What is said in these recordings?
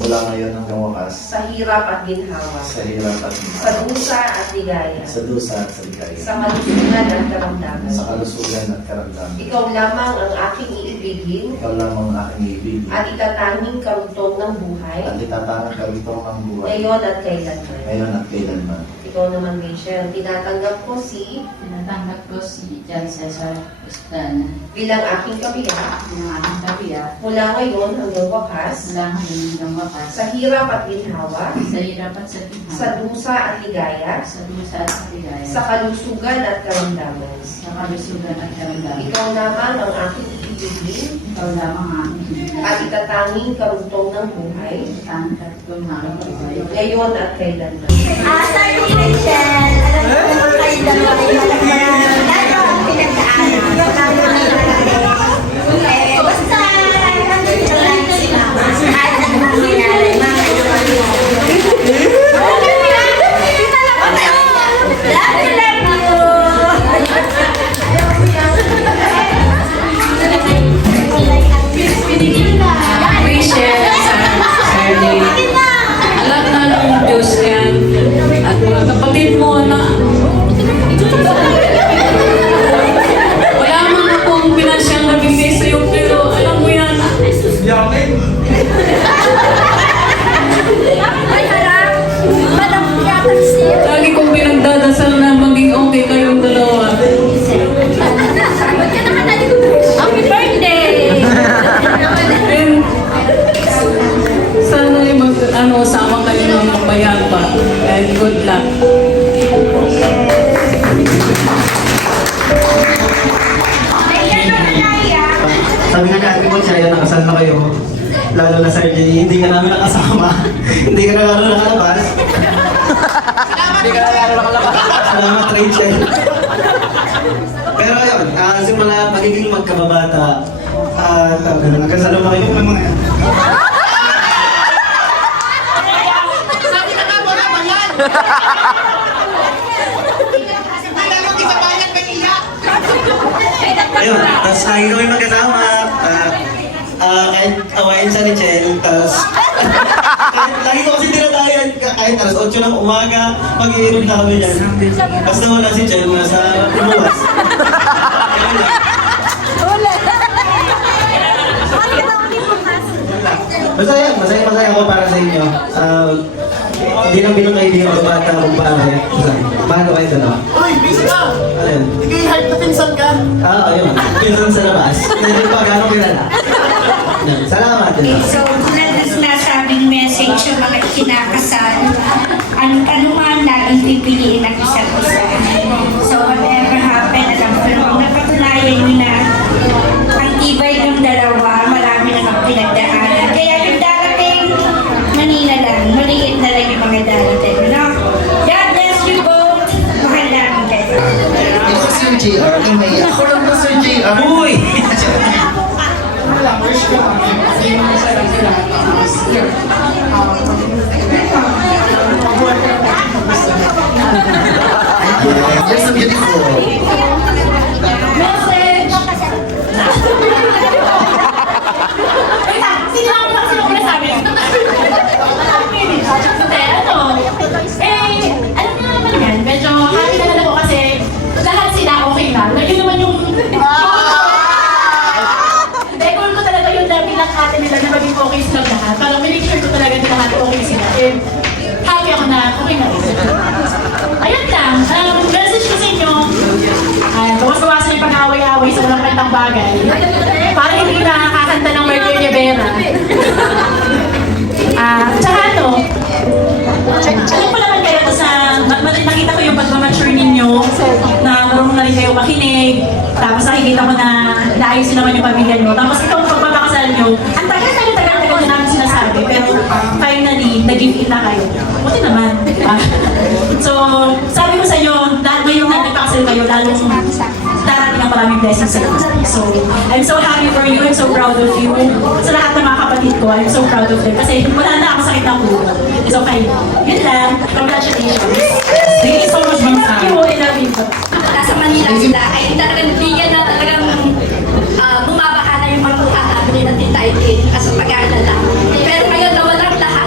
mula ngayon hanggang wakas, sa hirap at ginhawa, sa hirap at sa dusa at ligaya, sa dusa at sa ligaya, sa malusugan at karamdaman. sa kalusugan at karamdaman. Ikaw lamang ang aking iibigin Ikaw lamang ang aking ibigin at itatanging karugtong ng buhay, at itatangan kawitong ng buhay, ngayon at kailanman. ngayon at kailanman. Ikaw naman, Rachel, tinatanggap ko Tinatanggap ko si John Cesar Estrada bilang aking kabiyak ng aking kabiyak mula ngayon hanggang wakas, mula ngayon hanggang wakas sa hirap at ginhawa, sa hirap at sa sa ginhawa, dusa at ligaya, sa dusa at sa ligaya, sa kalusugan at karamdaman. sa kalusugan at karamdaman. Ikaw naman ang aking iibigin Ikaw lamang ang aking ibigin at itatanging karugtong ng buhay, ang katulong ng aking buhay. ngayon at kailanman. Sorry, Rachel. Alam ko naman kayo dalawa ay malagman. Lalo ang pinagdaanan. Lalo ang pinagdaanan. Basta, nandito lang sila. Kahit ano ang nangyari, mga kaibigan. Love Rachel, Saturday. Alam na ng Diyos yan. At mga kapatid mo na wala man akong pinansyang nabigay sa'yo, pero alam mo yan. Lagi kong pinagdadasal na maging okay kayong dalawa. Happy birthday! And sana ay sama kayo ng mapayapa. And good luck. Sabi nga kaya mo siya, nakasal na kayo. Lalo na Sir Jay, hindi ka namin nakasama. Hindi ka na lalo nakalabas. Hindi ka na lalo nakalabas. Salamat, Rachel. Pero yun, simula magiging magkababata. Nagkasalo na kayo ng mga... Ayun, tapos lagi kami magkasama. Kahit awayin sa Richel, tapos... lagi ko kasi tinatayan, kahit alas 8 ng umaga, mag-iirog namin yan. Basta wala si Chel, nasa lumuwas. Basta yan, masaya ako para sa inyo. Hindi nang binangkaibigan ko bata kung paano yan. Mahal ko kayo dalawa. Uy, busy ka! Ayun. Ikaw hype na pinsan ka! Ayun. Pinsan sa labas. Hindi pa gano'ng kilala. Yan. Salamat. So, tulad na sinasabing message yung mga kinakasal, ano man laging pipiliin ang isa't isa. So, whatever happen, alam ko naman, napatunayan nyo na ang tibay ng dalawa, marami na ng pinagdaanan. Kaya yung darating, manina lang, maliit na lang yung mga darating. No? God bless you both. Mahal namin kayo. Ito si Sir JR, may ako lang po Sir JR. Uy! Wala, wish ko lang. Kasi yung isa lang sila. Here. You're so beautiful. Message! Alam mo naman yan, medyo happy naman ako kasi lahat sila okay na. Yun naman yung... Goal ko talaga yung dami ng ate nila na maging okay sila lahat. Parang make sure ko talaga na lahat okay sila. And happy ako na okay na rin. Ayun lang, message ko sa inyo. Bawas-bawasan yung pag-away-away sa walang kantang bagay. Para hindi na nakakanta ng birthday ni Vera. Tsaka alam ko naman kayo sa nakita ko yung pag-mature ninyo na marunong na rin kayo makinig, tapos nakikita ko na naayos naman yung pamilya nyo, tapos itong pagpapakasal nyo, ang tagal na namin sinasabi, pero finally, nag-give in na kayo. Buti naman, di ba? So, sabi ko sa inyo, lahat ngayong nagpapakasal kayo, lalong darating ang maraming blessings sa inyo. So, I'm so happy for you, I'm so proud of you. Sa lahat ng mga kapatid ko, I'm so proud of them. Kasi wala na ako sakit ng ulo. It's okay. Yun lang. Congratulations. Thank you so much, Ma'am Sam. I love you. Nasa Manila sila ay talagang bigyan na talagang bumabaha na yung mga pagkakabi nila Tita Aileen as a pag-aalala. Pero ngayon na walang lahat.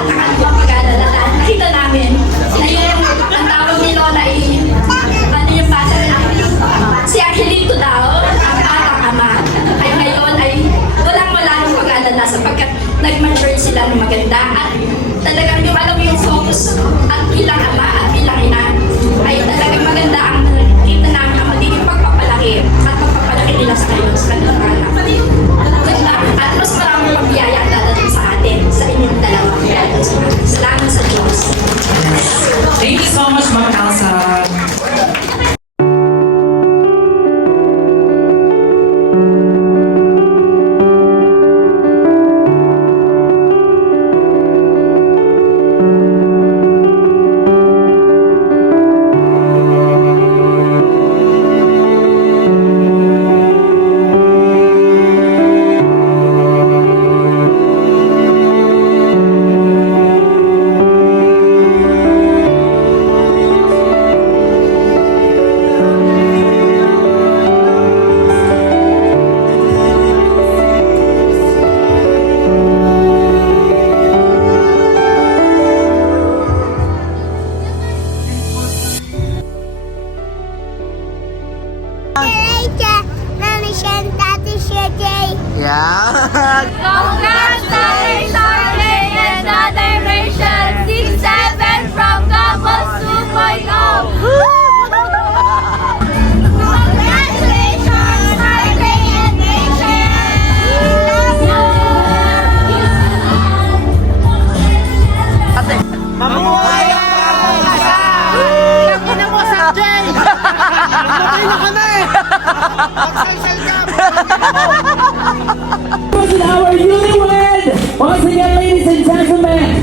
talagang maganda at talagang yung alam mo yung focus at bilang ama at bilang ina ay talagang maganda ang kita namin ang magiging pagpapalaki at pagpapalaki nila sa kayo sa kanilang anak. Good luck at mas maraming pagbiyaya ang dadating sa atin sa inyong dalawa. Salamat sa Diyos. Thank you so much, Ma'am Elsa. Yeah. Congratulations, Arlene and Adoration 6-7 from Campus 2.0. Congratulations, Arlene and Nation. Mamuhay ang pamumusa! Tingnan mo, Sanjay! Matay na ka na eh! Magsalsal ka! Our newlywed! Once again, ladies and gentlemen,